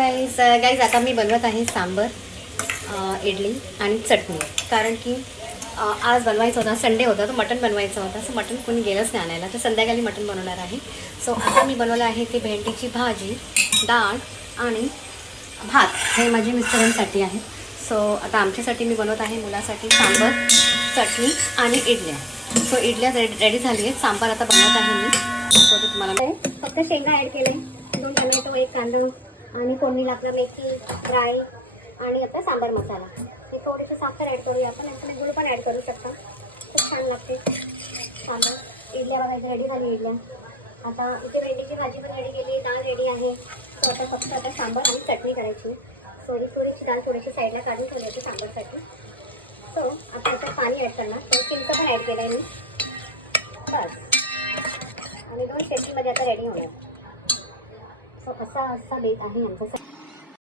Guys आता मी बनवत आहे सांबर, इडली आणि चटणी. कारण की आज बनवायचं होता, संडे होता, तर मटण बनवायचं होतं. असं मटण कोणी गेलंच नाही आणायला, तर संध्याकाळी मटण बनवणार आहे. सो आता मी बनवलं आहे ते भेंडीची भाजी, डाळ आणि भात. हे माझ्या मिस्टरांसाठी आहे. सो आता आमच्यासाठी मी बनवत आहे, मुलासाठी सांबर, चटणी आणि इडल्या. सो इडल्या रेडी झाली आहेत, सांबार आता बनवत आहे मी. सो ते तुम्हाला फक्त शेंगा ॲड केले, 2 टोमॅटो, 1 कांदा आणि फोडणीला आपला मेथी, राई आणि आता सांबार मसाला. हे थोडीशी साखर ॲड करूया आपण, आणि गुळ पण ॲड करू शकता, खूप छान लागते सांबार. इडल्या बघायच्या रेडी झाली इडल्या. आता इथे भेंडीची भाजी पण रेडी केली, डाळ रेडी आहे. सो आता फक्त आता सांबार आणि चटणी करायची. थोडीशी डाळ थोडीशी साईडला काढून ठेवली होती सांबारसाठी. सो आता याच्यात पाणी ॲड करणार, तर चिंच पण ॲड केलं आहे मी, बस. आणि 2 शेतीमध्ये आता रेडी होणार. सो असा बेत आहे आमचा.